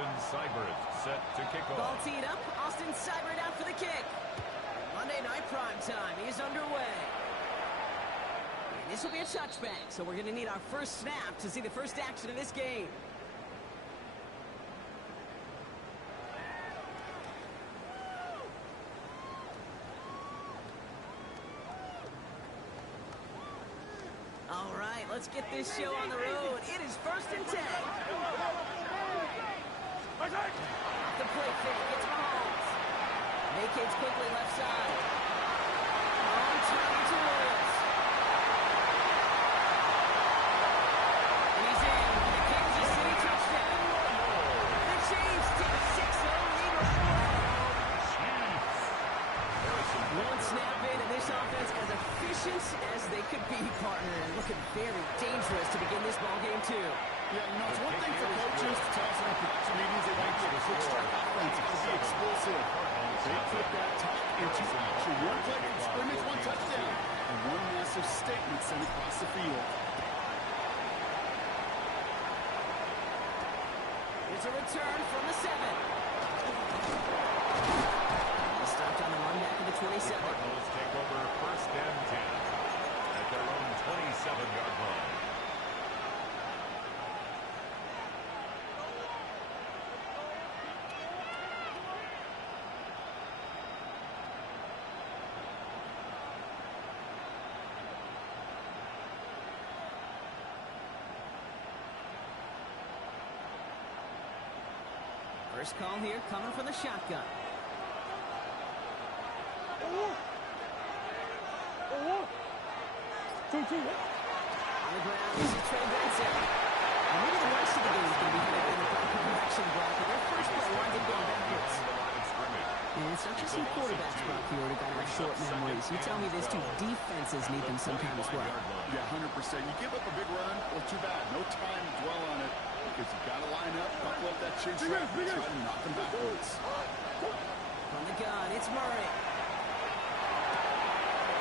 Austin Seibert set to kick off. Ball teed up. Austin Seibert out for the kick. Monday night prime time is underway. And this will be a touchback, so we're going to need our first snap to see the first action of this game. All right, let's get this show on the road. It is 1st and 10. Off the play fake, it's Mahomes. Vacates quickly left side. On target to Williams. And he's in for the Kansas City touchdown. The Chiefs take a 6-0 lead right away. One snap in, and this offense as efficient as they could be, partner, and looking very dangerous to begin this ball game too. Yeah, you know, it's one thing for coaches to tell us in our production meetings they want to be a quick strike offense. It's to be explosive. They put that talk into action. One play from scrimmage, one touchdown, and one massive statement sent across the field. It's a return from the 7. He stopped on the run back of the 27. The Cardinals take over 1st and 10 at their own 27-yard line. First call here coming from the shotgun. On the ground, this is Trey Benson. And maybe the rest of the game is going to be headed in the protection block, but their first play winds up going backwards. And it's not just some quarterbacks, Brock, who already got our short memories. You tell me these two defenses need them sometime as well. Yeah, 100%. You give up a big run, well, too bad. No time to dwell on it because you got to line up, buckle up that chin strap, and try to knock them backwards. From the gun, it's Murray.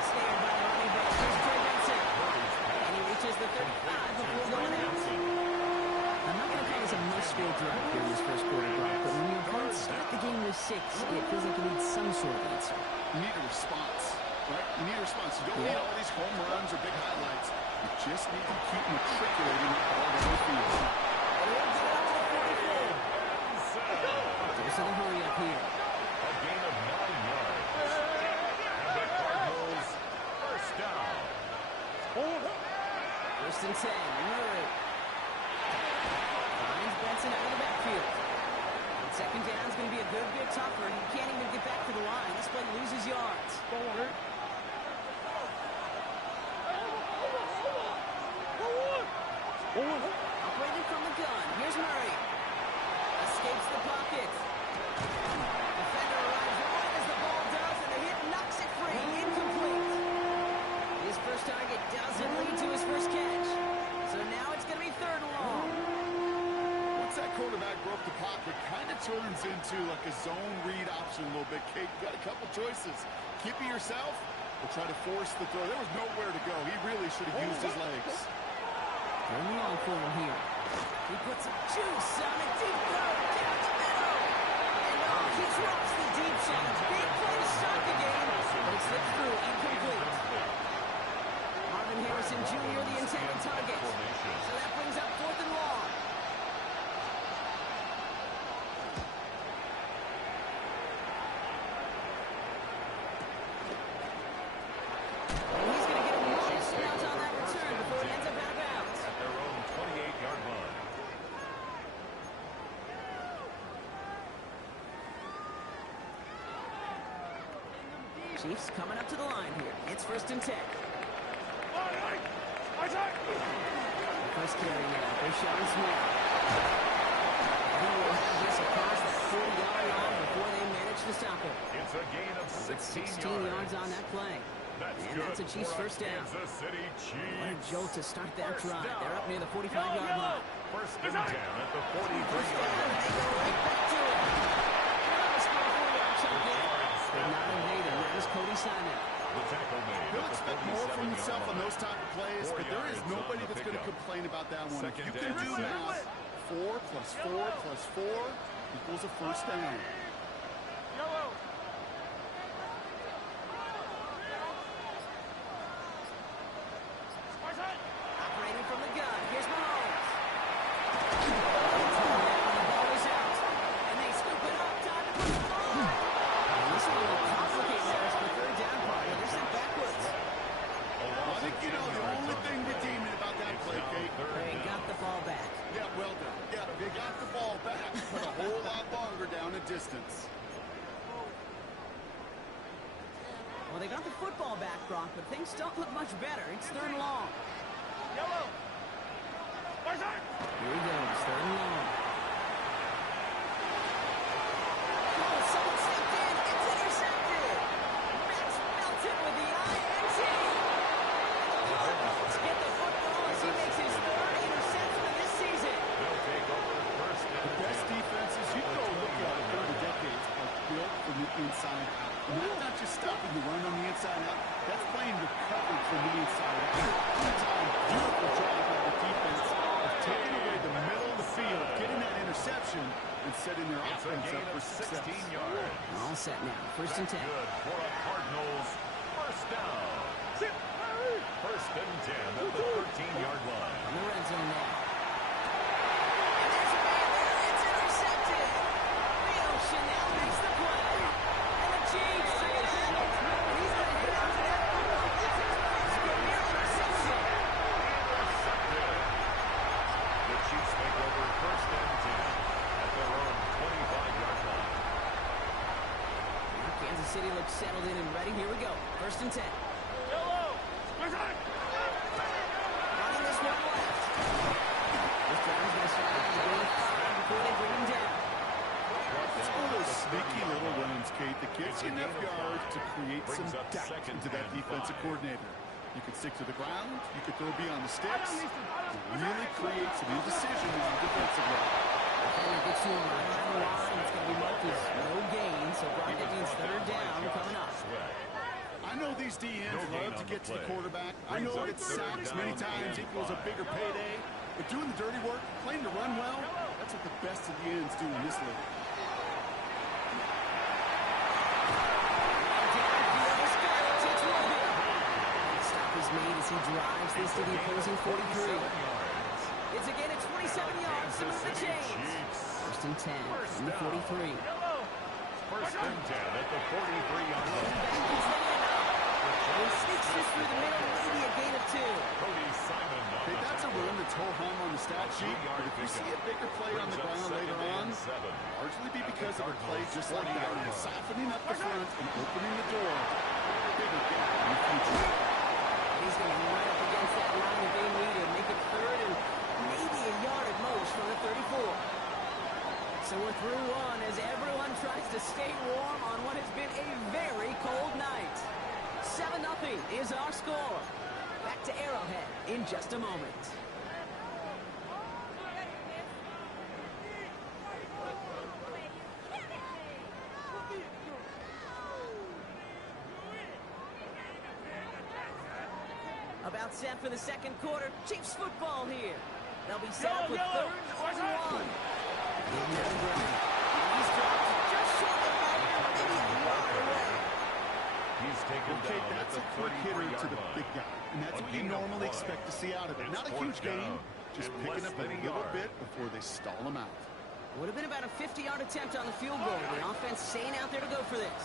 Snared by the running back. Here's Trey Benson. And he reaches the 35 before going out. I'm not going to call this a must-field drive here in this first quarter, Brock, but when your opponents start the game with 6, it feels like you need some sort of answer. You need a response, right? You need a response. You don't need all these home runs or big highlights. You just need to keep matriculating the ball down the field. There's a hurry up here. A gain of 9 yards. And the Cardinals first down. 1st and 10. Murray finds Benson out of the backfield. And 2nd down is going to be a good bit tougher. He can't even get back to the line. This play loses yards. Operating from the gun. Here's Murray. Escapes the pocket. Defender arrives right as the ball does, and the hit knocks it free. Incomplete. His first target doesn't lead to his first catch. So now it's going to be 3rd and long. Once that quarterback broke the pocket, kind of turns into like a zone read option a little bit. Kate, got a couple choices. Keep it yourself or try to force the throw. There was nowhere to go. He really should have used his legs. Third and long for him here. He puts some juice on a deep throw down the middle. And he drops the deep shot. A big play to start the game, but it slips through, incomplete. Marvin Harrison Jr., the intended target. So that brings up 4th and long. And he's going to get a modest amount on that return before it ends up out of bounds. At their own 28-yard line. Chiefs coming up to the line here. It's 1st and 10. First carry now for Sean Smith. He will have this across that 40-yard line before they manage to stop him. It's a gain of 16 yards on that play. And that's a Chiefs first down. What a jolt to start that drive. They're up near the 45-yard line. 1st and 10 at the 43-yard line. They go right back to it. Nice 4-yard chunk in. But not invaded. That is Cody Simon. He'll expect more from himself on those type of plays, but there is nobody that's going to complain about that one. If you can do math, 4 plus 4 plus 4 equals a first down. Operating from the gun. Here's Mahomes. The ball is out. And they scoop it up. Time to put the ball. This one will complicate matters for third down partner. They're sent backwards. I think you know the only thing redeeming about that play, Kate. They got the ball back. Yeah, well done. Yeah, they got the ball back, but a whole lot longer down the distance. Well, they got the football back, Brock, but things don't look much better. It's third and long. Here he goes, third and long. Oh, someone stepped in. It's intercepted. Max Melton with the INT. Let's get the football as he makes his third interception of this season. They'll take over first and The best defenses you go look at over the decades are built from the inside out. And that's not just stopping the run on the inside out. That's playing the coverage from the inside out. Anytime, beautiful job by the defense of taking away the middle of the field, getting that interception, and setting their It's a offense gain up for of success. 16 yards. All set now, first and 10. Good for a Cardinals first down. First and 10 at the 13-yard line. On the red zone now. And there's a man there. It's intercepted. Rio Chanel makes the play. And the Chiefs take it back. He's going to hit out to that football. That's his first career interception. Intercepted. The Chiefs take over first and 10 at their own 25-yard line. Kansas City looks settled in and ready. Here we go. First and 10. Running this one left. This drive's going to start out to go with 5 before they bring him down. It's one of those sneaky little runs, Kate, that gets you enough yards to create some Brings up doubt second into that and defensive 5. coordinator. You could stick to the ground, you could throw beyond the sticks, and really create some indecision on the defensive line. Finally gets you right around the line. It's going to be marked as no gain, so Brock, that means third down coming up. I know these DNs love to get to the quarterback. I know that sacks many times equals a bigger payday. But doing the dirty work, playing to run well, that's what the best of the ends do in this league. Stop is made as he drives this to the opposing 43. It's again at 27 yards to move the chains. First and 10 from the 43. First and 10 at the 43-yard line. He sneaks this through the middle, maybe a gain of 2. Cody Simon on Hey, the that's a tackle. run that's ho-hum on the stat sheet, but if you see a bigger play on the ground later on, largely be because of a play just like that, and softening up the front and opening the door for a bigger gap in the future. He's going to run up against that line if they need it, make it third and maybe a yard at most from the 34. So we're through one as everyone tries to stay warm on what has been a very cold night. 7-0 is our score. Back to Arrowhead in just a moment. About set for the second quarter. Chiefs football here. They'll be set up with third and 1. He's dropped just short of maybe a yard away. He's taken Okay, down at that's the a quick hitter to 33-yard the line. big guy, and that's A what you gain of normally 1. expect to see out of it. It's Not a fourth huge gain, down just and picking less up a than a little yard. bit before they stall him out. Would have been about a 50-yard attempt on the field goal. The offense staying out there to go for this.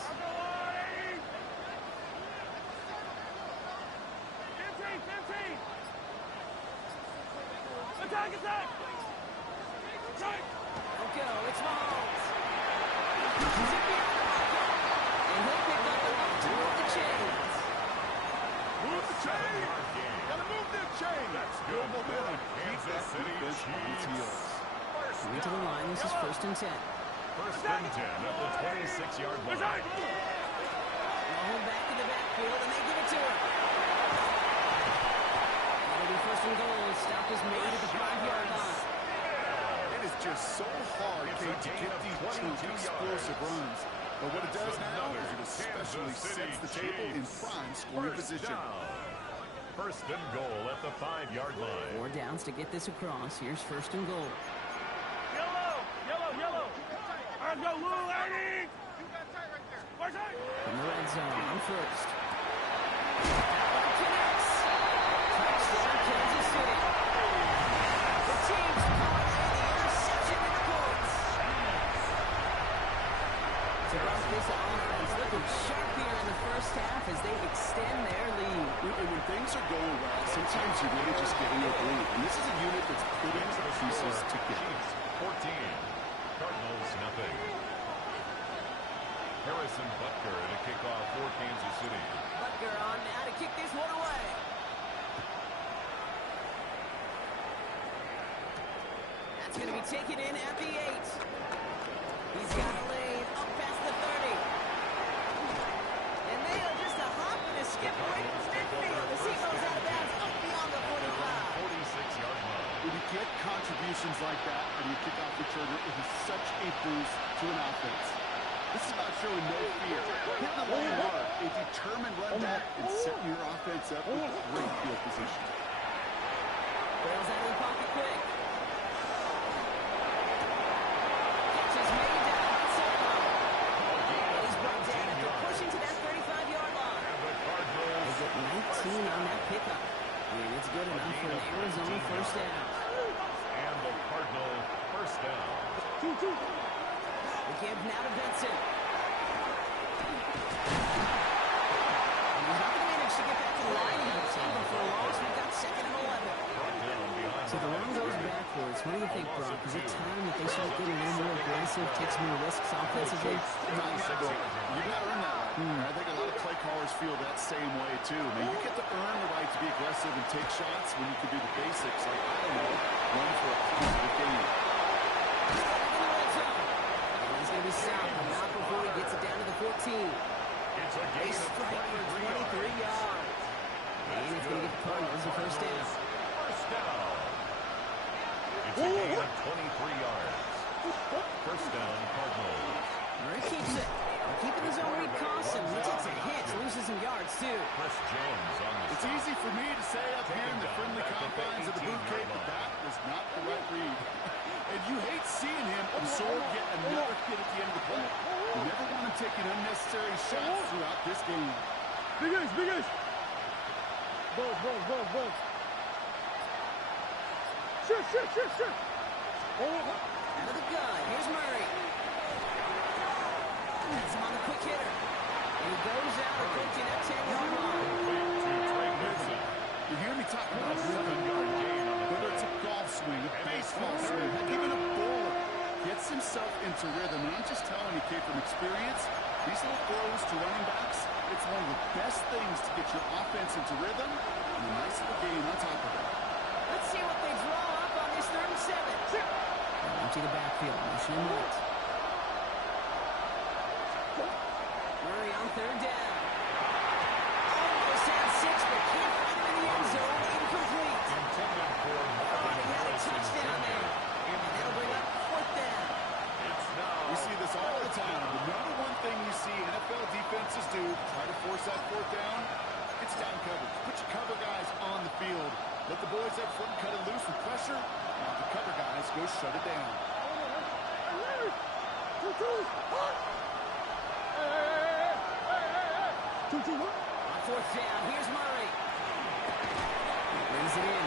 Don't go. It's Mahomes. He's in behind the pocket. And he'll pick up enough to move the chains. Move the chain! Yard gain. Gotta move that chain! That's Good good for momentum. the Keep Kansas that City defense on its Chiefs. heels. First Going to the down. line. This is first and 10. First and 10 at the 26-yard line. Hold back in the backfield, and they give it to him. That'll be first and goal. Stop is made at the 5-yard line. It is just so hard, It's Kate, a to gain get of these 22 true explosive runs. But what it does now Another is it especially Kansas City sets the table in Chiefs. prime scoring First position. down. First and goal at the 5-yard line. 4 downs to get this across. Here's first and goal. first. Connects. Touchdown, Kansas City. The team's calling the interception in the courts. So this offense looking sharp here in the first half as they extend their lead. When things are going well, sometimes you really just get in your groove. And this is a unit that's putting the pieces together. 14. Cardinals nothing. Harrison Butker at a kickoff for Kansas City. Butker on now to kick this one away. That's going to be taken in at the 8. He's got a lane up past the 30. And they are just a hop and a skip right in midfield as he goes out of bounds up beyond the 45. 46-yard line. When you get contributions like that and you kick off returner, it is such a boost to an offense. This is about showing no fear, hitting the lane hard, a determined run back, and setting your offense up with great field position. Throws out of the pocket quick. Catch is made down on sideline. And he's brought down after pushing to that 35-yard line. He's at 19 on that pickup. And it's good enough for an Arizona first down. And the Cardinal first down. The give now to Benson. And he's not going to manage to get back to the line. He's able for a loss. We've got 2nd and 11. So the run goes backwards. What do you think, Brock? Is it time that they start getting a little more aggressive, take some more risks offensively? You got to earn that right. I think a lot of play callers feel that same way, too. Now, you get to earn the right to be aggressive and take shots when you can do the basics, like, I don't know, run for a positive gain. He's going to be stopped, but not before he gets it down to the 14. It's a gain of 23 yards. And it's going to get the Cardinals the first down. First down. It's a gain of 23 yards. First down, Cardinals. Murray keeps it. Keeping his own read costs him. He takes a hit, loses some yards, too. Chris Jones on the It's easy for me to say up here in the friendly confines of the boot cave, but that was not the right read. And you hate seeing him absorb yet another hit at the end of the play. You never want him taking unnecessary shots throughout this game. Big Ace. Ball. Shoot. Out of the gun. Here's Murray. That's him on the quick hitter. And he goes out approaching that 10-yard line. You hear me talk about rhythm, whether it's a golf swing, a baseball swing, even a bowler, gets himself into rhythm. And I'm just telling you, kid, from experience, these little throws to running backs, it's one of the best things to get your offense into rhythm and a nice little game on top of it. Let's see what they draw up on this 3rd and 7. Empty the backfield. Motion him right. Murray on 3rd down. Almost had 6, but can't find him in the end zone. Incomplete. Thought he had a touchdown there. And that'll bring up 4th down. We see this all the time. The number one thing you see NFL defenses do, try to force that 4th down, it's down coverage. Put your cover guys on the field. Let the boys up front cut it loose with pressure. Now the cover guys go shut it down. On 4th down, here's Murray. Brings it in.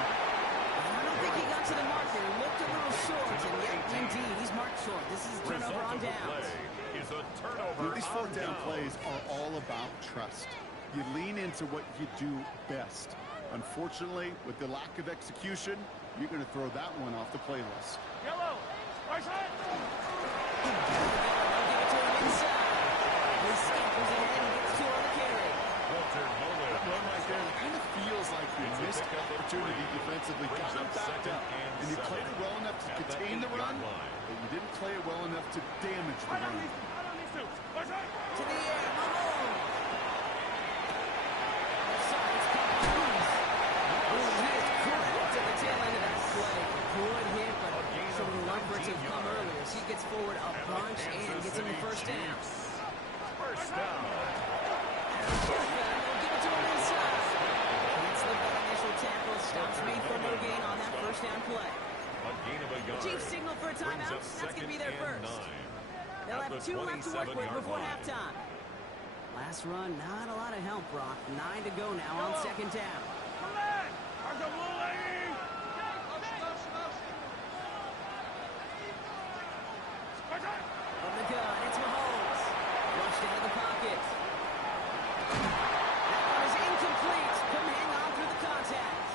I don't think he got to the marker. He looked a little short, and yet, indeed, he's marked short. This is a turnover on downs. These 4th down plays are all about trust. You lean into what you do best. Unfortunately, with the lack of execution, you're going to throw that one off the playlist. Yellow. Right side. They'll give it to him inside. He scampers in and gets 2 on the carry. That run right there, it kind of feels like you missed the opportunity defensively. Got him backed up, and you played it well enough to contain the run, but you didn't play it well enough to damage the run. To the air, Malone. Side, it's Hughes. He is correct at the tail end of that play. Good hit, but some love for it to come earlier. So he gets forward a bunch and gets him the first down. First down. They'll give it to him inside. Can't slip that initial tackle. Stops me for no gain on that first down play. A gain of a yard. Chiefs signal for a timeout. That's going to be their first. They'll have 2 left to work with before halftime. Last run, not a lot of help, Brock. 9 to go now on second down. Come back! There's a blue lady! From the gun, it's Mahomes. Rushed out of the pocket. That one is incomplete. Couldn't hang on through the contact.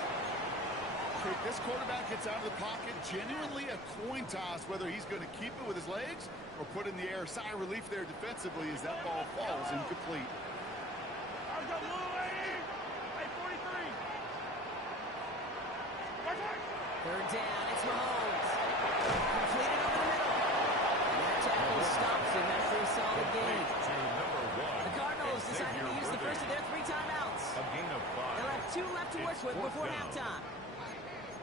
If this quarterback gets out of the pocket, genuinely a coin toss whether he's going to keep it with his legs or put in the air. Sigh of relief there defensively as that ball falls incomplete. There's a blue lady! Hey, 43! Third down, it's Mahomes. Completed over the middle. And that tackle stops him after a solid gain. The Cardinals decided to use the first of their 3 timeouts. A gain of 5. They'll have 2 left to work with before halftime.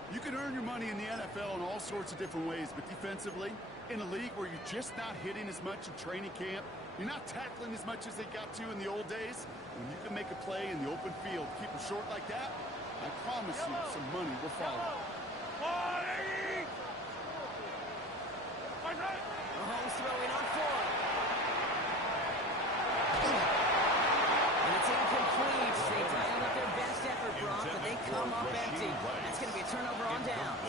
You can earn your money in the NFL in all sorts of different ways, but defensively, in a league where you're just not hitting as much in training camp, you're not tackling as much as they got to in the old days, when you can make a play in the open field, keep it short like that, I promise you some money will follow. Mahomes throwing on 4. And it's incomplete. They dialed up their best effort, Brock, but they come up empty. That's going to be a turnover on downs.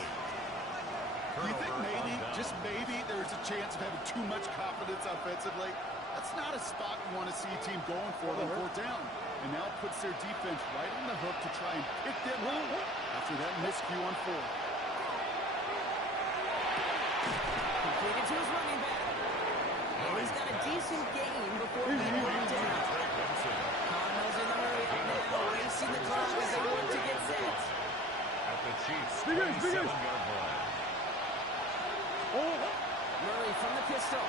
Do you think maybe, just maybe, there's a chance of having too much confidence offensively? That's not a spot you want to see a team going for on 4th down. And now puts their defense right on the hook to try and pick them up after that miscue on 4. Completed to his running back. And he's got a decent gain before being run down. Cardinals in the hurry up now, racing the clock as they look to get set. At the Chiefs' 27-yard line. Murray from the pistol.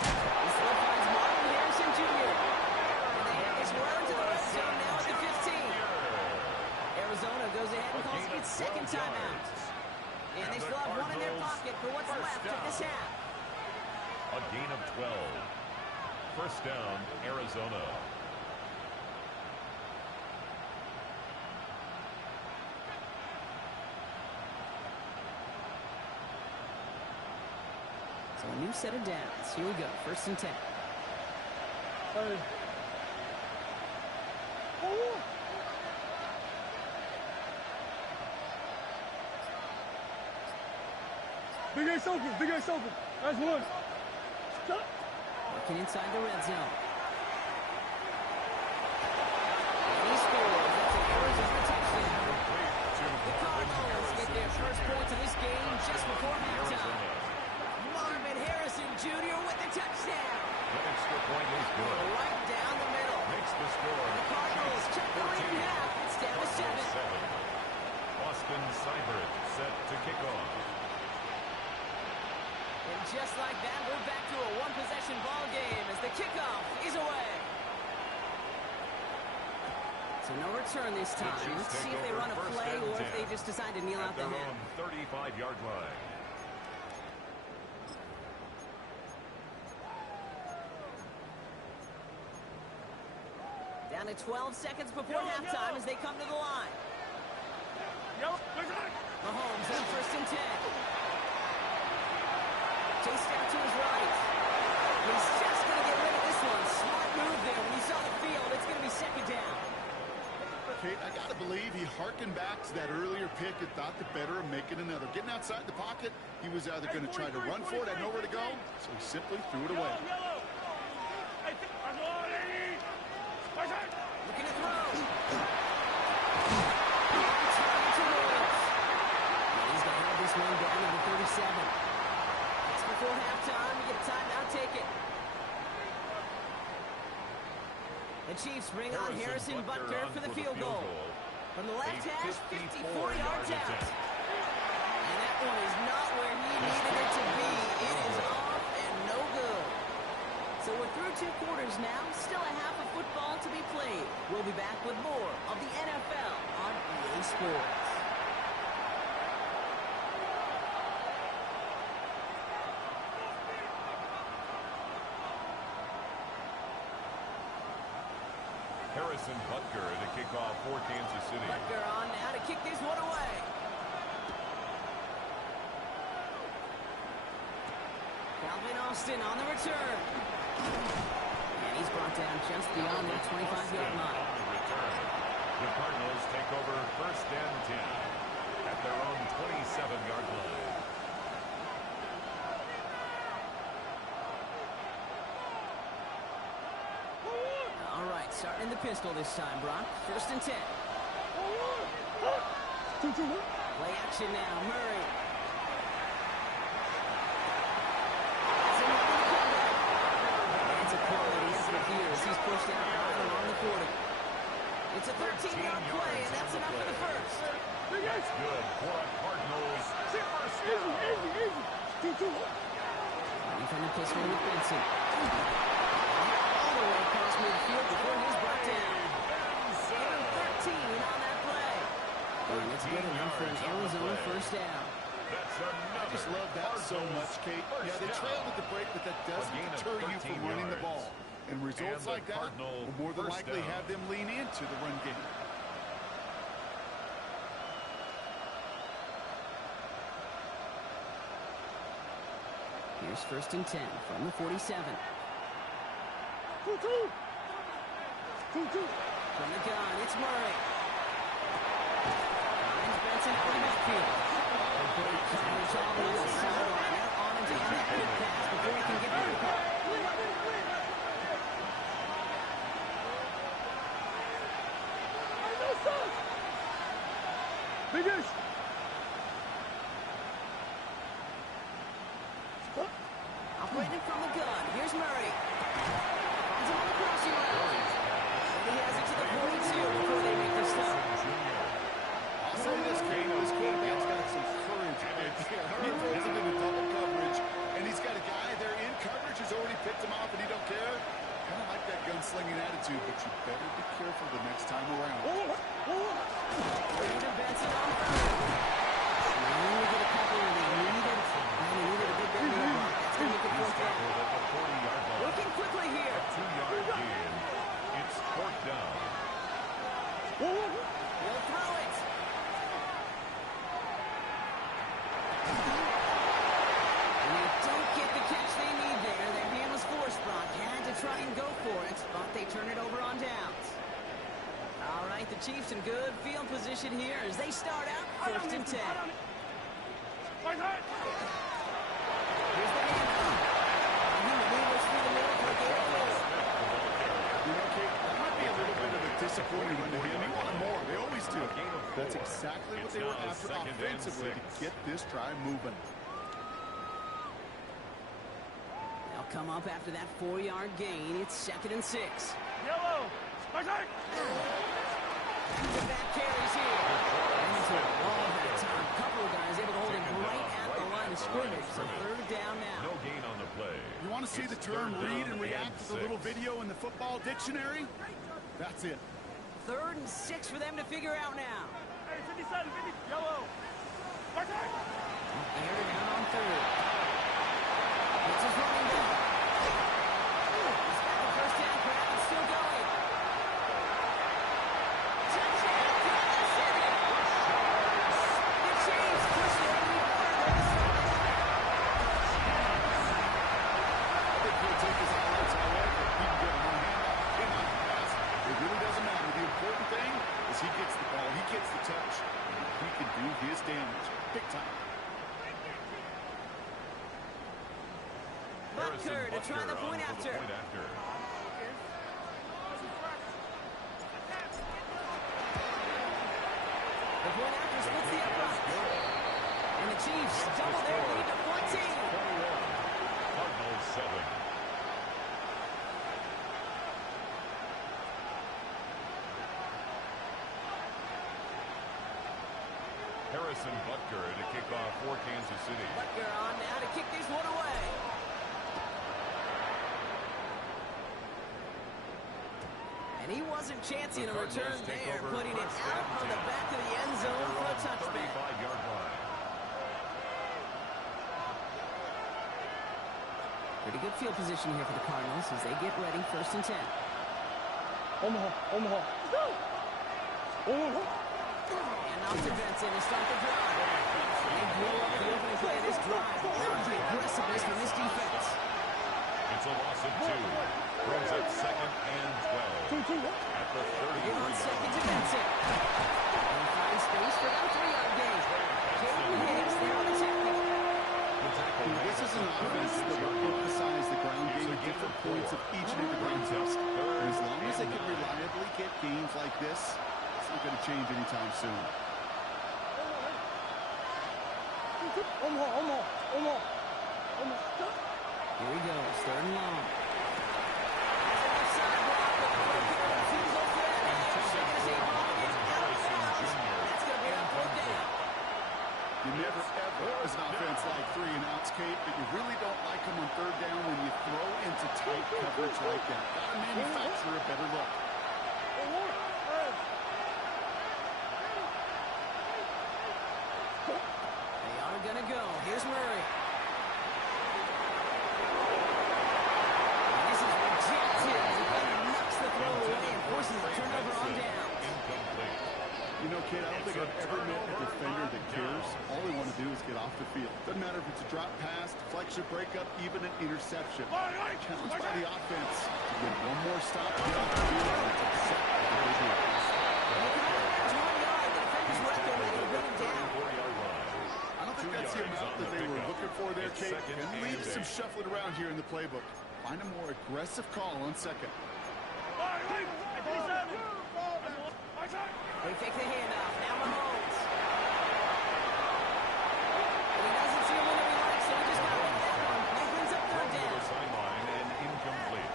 This one finds Martin Harrison Jr. And they have this well into the red zone now at the 15. Arizona goes ahead and calls its second timeout. And they still have 1 in their pocket for what's left of this half. A gain of 12. First down, Arizona. So a new set of downs. Here we go. 1st and 10. Big Ace open, Big Ace open. That's 1. Stop. Working inside the red zone. And he scores. That's an Arizona touchdown. The Cardinals get their first points of this game just before halftime. Marvin Harrison Jr. with the touchdown. The extra point is good. Right down the middle. Makes the score. The Cardinals cut the lead in half. It's down to 7. Austin Seibert set to kick off. And just like that, we're back to a 1-possession ball game as the kickoff is away. So no return this time. Let's see if they run a play or if they just decide to kneel out the half. 35-yard line. Down to 12 seconds before halftime as they come to the line. Mahomes on 1st and 10. Chased out to his right. He's just going to get rid of this one. Smart move there. When he saw the field, it's going to be 2nd down. Kate, I got to believe he harkened back to that earlier pick and thought the better of making another. Getting outside the pocket, he was either going to try to run for it, had nowhere to go, so he simply threw it away. Looking to throw. He's going to have this one down to the 37. Just before halftime, we get a timeout, take it. The Chiefs bring on Harrison Butker for the field goal. From the left hash, 54 yards out. And that one is not where he needed it to be. It is off and no good. So we're through 2 quarters now. Still a half of football to be played. We'll be back with more of the NFL on EA Sports. Harrison Butker to kick off for Kansas City. Butker on now to kick this one away. Calvin Austin on the return. And he's brought down just beyond that 25-yard line. On the return. The Cardinals take over first and 10 at their own 27-yard line. All right, starting in the pistol this time, Brock. First and 10. Play action now, Murray. It's a play that he hasn't appeared. He's pushed out right along the 40. It's a 13-yard play, and that's enough for the first. That's good for a Cardinals first down. Ready from the pistol with Benson. All the way across midfield before he's brought down. And 13 on that play. And it's good enough for an Arizona first down. I just love that so much, Kate. Yeah, they trailed at the break, but that doesn't deter you from running the ball. And results like that will more than likely have them lean into the run game. Here's first and 10 from the 47. From the gun, it's Murray. Finds Benson out of the backfield. Counters all the way to the sideline. They're on him to end that quick pass before he can get through. Operating from the gun. Here's Murray. Finds him on the crossing route. And he has it to the 42 before they make the stop. I'll say this, Kate. This quarterback's got some courage right there. He throws it into double coverage, and he's got a guy there in coverage who's already picked him off, and he don't care. Kind of like that gunslinging attitude, but you better be careful the next time around. Brandon Benson on third. They only get a couple, and they needed a big bit more. That's going to make it fourth down. Looking quickly here. 2-yard gain. It's fourth down. He'll throw it. And they don't get the catch they need there. Their hand was forced, Brock. Had to try and go for it, but they turn it over on downs. All right, the Chiefs in good field position here as they start out first and 10. Here's the handoff. He maneuvers through the middle for a gain of 4. You know, Kate, that might be a little bit of a disappointment for him. He wanted more. They always do. That's exactly what they were after offensively to get this drive moving. They'll come up after that 4-yard gain. It's second and 6. Yellow. The back carries here. And it's a ball that time. A couple of guys able to hold him right at the line of scrimmage. So third down now. No gain on the play. You want to see the term read and react to the little video in the football dictionary? That's it. Third and 6 for them to figure out now. Hey, 57, 50, yellow. Air it out on third. It's his running back. He's got the first down grab. It's still going. Touchdown, Kansas City. The Chiefs push their lead further to 7. I think he'll take his highlights however. He can get one hand off, him on the pass. It really doesn't matter. The important thing is he gets the ball, he gets the touch, and he can do his damage. Big time. Butker to try the point after. The point after splits the upright. And the Chiefs double their lead to 14. Cardinals 7. Harrison Butker to kick off for Kansas City. Butker on now to kick this one away. And he wasn't chancing a return there, putting it out on the back of the end zone for a touchback. 35-yard line. Pretty good field position here for the Cardinals as they get ready first and 10. Omaha. Let's go. And off to Benson to start the drive. And they blow up the opening play of this drive. Aggressiveness from this defense. It's It's a loss of 2. Brings up 2nd and 12. At the 33. Give on second to Benson. And finds space for that 3-yard gain. Caden Higgs there on the tackle. This is an offense that will emphasize the ground game at different points of each and every ground test. And as long as they can reliably get gains like this, it's not going to change anytime soon. Here he goes, 3rd and long. Offside block, but the refusal for that edge. They're going to say ball gets out of bounds. That's going to be on 4th down. You never ever, as an offense, like 3-and-outs, Kate, but you really don't like them on 3rd down when you throw into tight coverage like that. Got to manufacture a better look. They are going to go. Here's Murray. And this is rejected. The defender knocks the throw away and forces the turnover on down. Incomplete. You know, kid, I don't think I've ever met a defender that cares. All they want to do is get off the field. Doesn't matter if it's a drop pass, deflection, breakup, even an interception. Challenged by the offense to get one more stop to get off the field and it's upset with the visuals. I don't think that's the amount that they were looking for there, Kate. And leave some shuffling around here in the playbook. Find a more aggressive call on 2nd. They take the handoff. Now Mahomes. And he doesn't see him when he likes, so he just got rid of that one. That brings up 3rd down. Sideline and incomplete.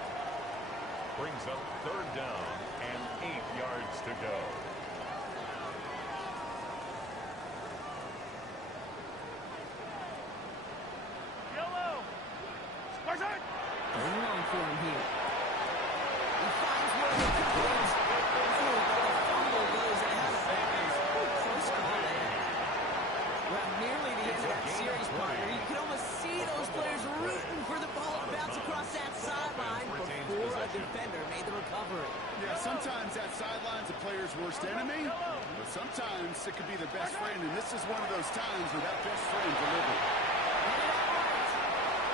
Brings up 3rd down and 8 yards to go. Third and long for him here. He finds where he completes. The fumble goes out of bounds. Close call there. We're at nearly the end of that series, partner. You can almost see those players rooting for the ball to bounce across that sideline before a defender made the recovery. Yeah, sometimes that sideline's a player's worst enemy, but sometimes it could be their best friend, and this is one of those times where that best friend delivered.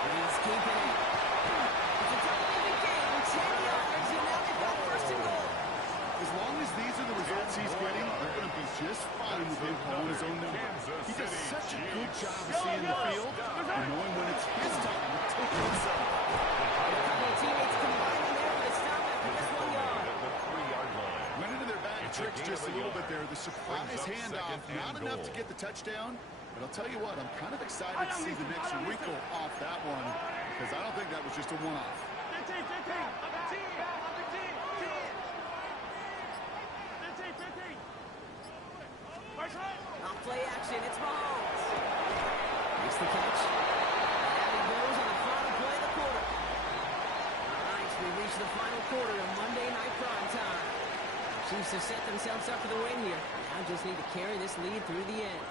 He's keeping it. It's a double-digit game, 10 yards, and now they've got 1st and goal. As long as these are the results he's getting, they're going to be just fine with him calling his own number. He does such a good job of seeing the field and knowing when it's his time to take it himself. A couple of teammates combining there, but it's stopped after just 1 yard. At the 3-yard line. Went into their bag of tricks just a little bit there. The surprise handoff, not enough to get the touchdown. But I'll tell you what, I'm kind of excited to see the next wrinkle off that one because I don't think that was just a one-off. On play action, it's Mahomes. Makes the catch. And he goes on the final play of the quarter. All right, so we reach the final quarter of Monday Night Prime Time. Chiefs have set themselves up for the win here. Now just need to carry this lead through the end.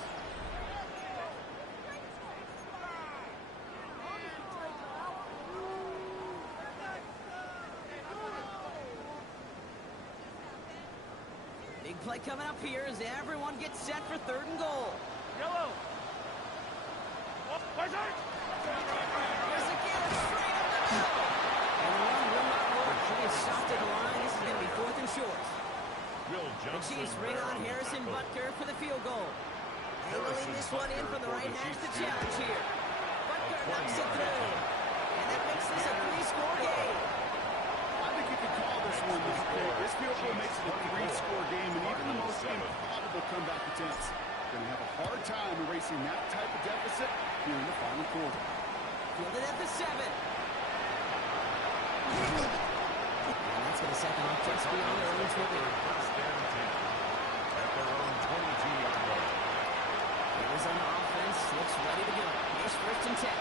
Big play coming up here as everyone gets set for 3rd and goal. There's a gift straight up the middle. And the run will not work. He is stopped at the line. This is going to be 4th and short. The Chiefs bring on Harrison Butker for the field goal. Angling this one in from the right hash to challenge here. Butker knocks it through. And that makes this a 3-score game. I think you could call this one. This field goal makes it a 3-score game, and even the most improbable comeback attempts going to have a hard time erasing that type of deficit here in the final quarter. Fielded at the 7. And that's going to set them up just beyond their own 20. At their own 22-yard line. Arizona offense looks ready to go. Here's 1st and 10.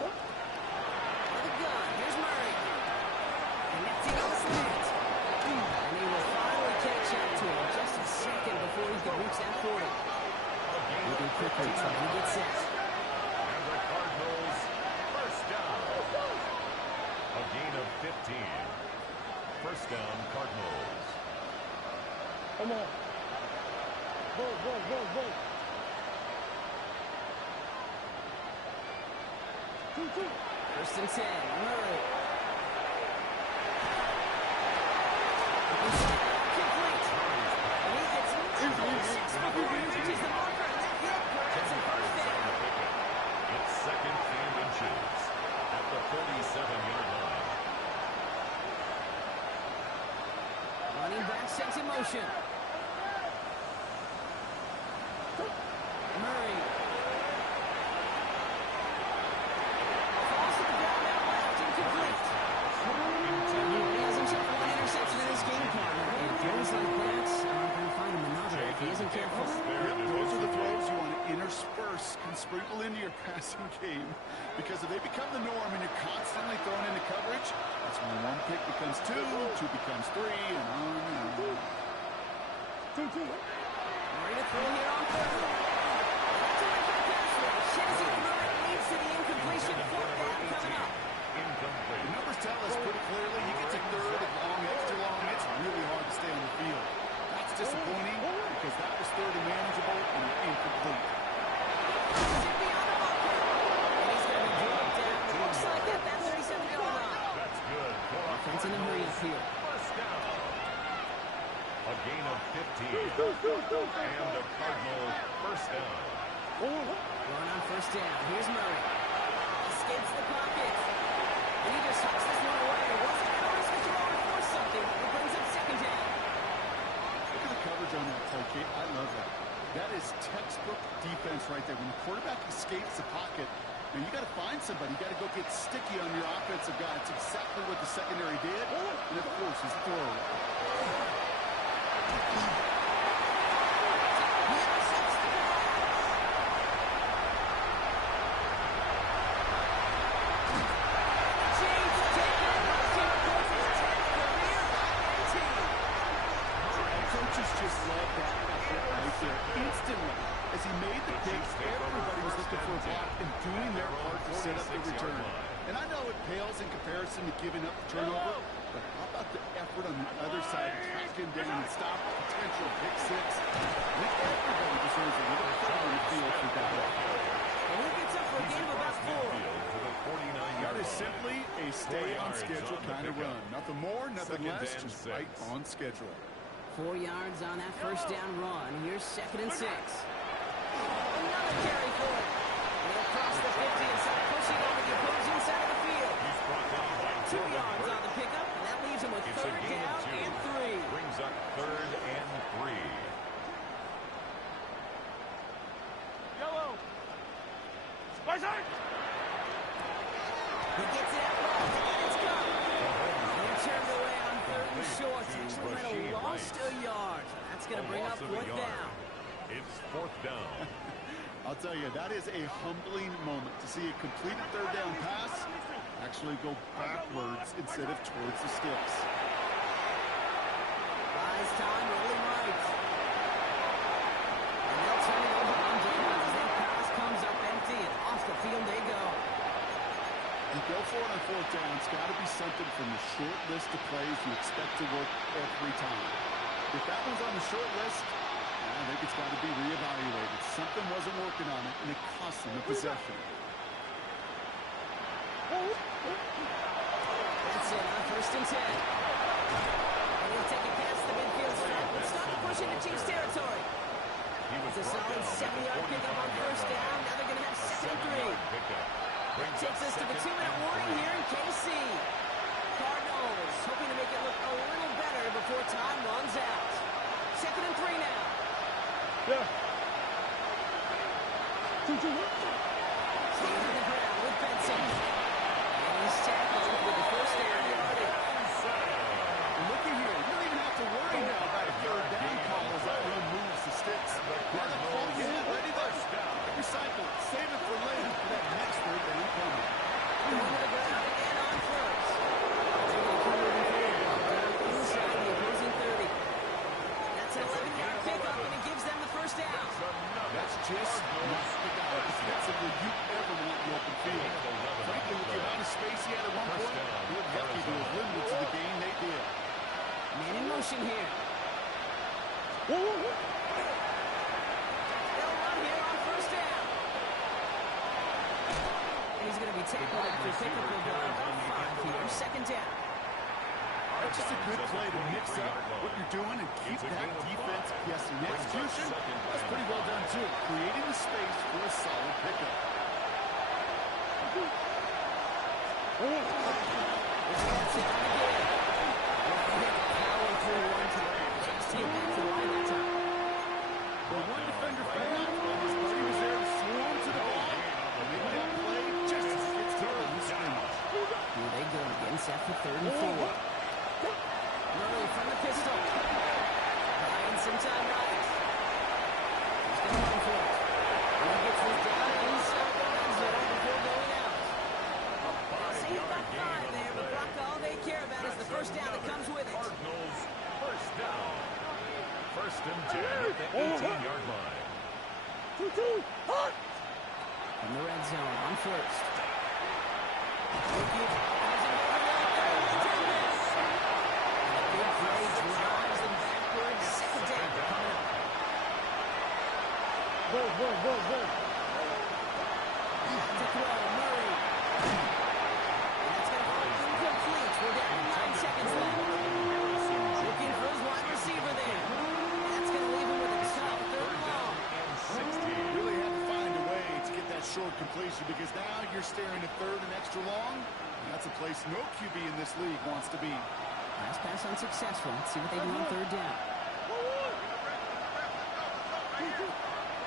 For the gun, here's Murray. Connecting on the slant. And he will finally catch up to him just a second before he can reach that 40. Moving quickly, trying to get set. And the Cardinals, 1st down. A gain of 15. 1st down, Cardinals. Come on. Go. First and 10. Murray. Complete. And he gets 6 before he reaches the marker. And that hit grabs him first down. It's second and inches at the 47-yard line. Running back sets in motion. Murray. Falls to the ground out left, incomplete. He has himself one interception in this game, partner. And throws like that are going to find him another if he isn't careful. Those are the throws you want to intersperse and sprinkle into your passing game. Because if they become the norm and you're constantly thrown into coverage, that's when one pick becomes two becomes three, and on and on. Ready to throw here on third. That's a right pass rush. Chazzy threw it, leads to the incompletion. Fourth down coming up. Incomplete. The numbers tell us pretty clearly you get to third and long, extra long, it's really hard to stay on the field. That's disappointing because that was third and manageable and incomplete. Is it beyond the marker? And he's going to be drugged down. Looks like at that 37-yard line. That's good. Offense in a hurry up here. First down. A gain of 15. And a Cardinal first down. Going on first down. Here's Murray. Escapes the pocket. And he just hucks this one away. Wasn't going to risk a throw or force something. It brings up second down. Look at the coverage on that play, Kate. I love that. That is textbook defense right there. When the quarterback escapes the pocket, now you got to find somebody. You got to go get sticky on your offensive guy. It's exactly what the secondary did, and it forces the throw. Just love that effort right there. Instantly, as he made the picks, everybody was looking for a block and doing their part to set up the return. And I know it pales in comparison to giving up the turnover, but how about the effort on the other side, tracking down and stop a potential pick six? I think everybody deserves a little credit on the field for that. And he gets up for a gain of about 4. That is simply a stay on schedule kind of run. Nothing more, nothing less, just right on schedule. 4 yards on that first down run. Here's second and 6. Another carry for it. And he'll cross the 50 and start pushing onto the opposing side of the field. 2 yards on the pickup, and that leaves him with third down and 3. Brings up third and 3. Yellow. Spice side. He gets it out left, and it's gone. And he turned away on third and short. Actually might have lost a yard. That's going to bring up fourth down. It's fourth down. I'll tell you, that is a humbling moment to see a completed third down pass actually go backwards instead of towards the sticks. Buys time, rolling right. And they'll turn it over on Davis as that pass comes up empty, and off the field they go. You go for it on fourth down, it's got to be something from the short list of plays you expect to work every time. If that one's on the short list, I think it's got to be reevaluated. Something wasn't working on it, and it cost them the possession. That's it on first and 10. And he'll take it past the midfield stripe, but stop the push into Chiefs territory. It's a solid 7-yard pickup on first down. Now they're going to have second and 3. That takes us to the 2-minute warning here in KC. Cardinals hoping to make it look a little better before time runs out. Second and 3 now. Yeah. Staying on the ground with Benson. And he's tackled with the first down yardage. And looky here, you don't even have to worry now about a third down call as that run moves the sticks. Now the ball you have ready there. Recycle it, save it for later for that next third down coming. pick up a ball about 5 here, second down. That's just a good play to mix up what you're doing and keep that defense guessing. The execution, that's pretty well done, too. Creating the space for a solid pickup. It's down again. Power through one time. Just to get back to the line that time. Well, one defender fouled, and his buddy was there to swarm to the ball. And make that play just as it gets thrown in the scrimmage. Here they go again, set for 3rd and 4. Murray from the pistol. Buying some time, Rice. He's going to run for it. And he gets this down inside the red zone before going out. They'll see about 5 there, but Brock, all they care about is the first down that comes with it. Cardinals, first down. 1st and 10 at the 18-yard line. 2-2, hot! From the red zone on 1st. Go. To throw, Murray. And that's going to fall incomplete. We're down to 9 seconds left. Looking for his wide receiver there. That's going to leave him with a tough 3rd and long. Really had to find a way to get that short completion because now you're staring at 3rd and extra long. And that's a place no QB in this league wants to be. Last pass unsuccessful. Let's see what they do on 3rd down.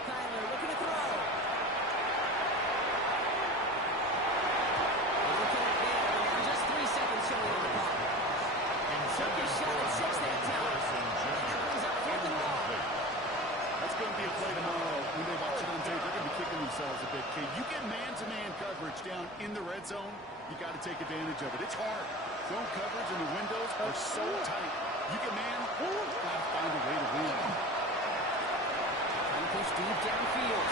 Kyler looking to throw. Looking at there. Now just 3 seconds showing on the clock. Took his shot at 6 that time. And that brings up 4th and long. That's going to be a play tomorrow. When they watch it on tape, they're going to be kicking themselves a bit. Kid, you get man-to-man coverage down in the red zone, you got to take advantage of it. It's hard. Zone coverage and the windows are so tight. You get man, got to find a way to win. Trying to push deep downfield.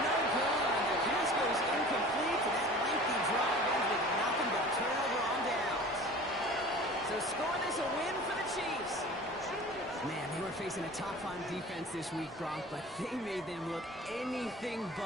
No good. The pass goes incomplete. That lengthy drive ends with nothing but turnover on downs. So score this a win for the Chiefs. Man, they were facing a top 5 defense this week, Gronk, but they made them look anything but.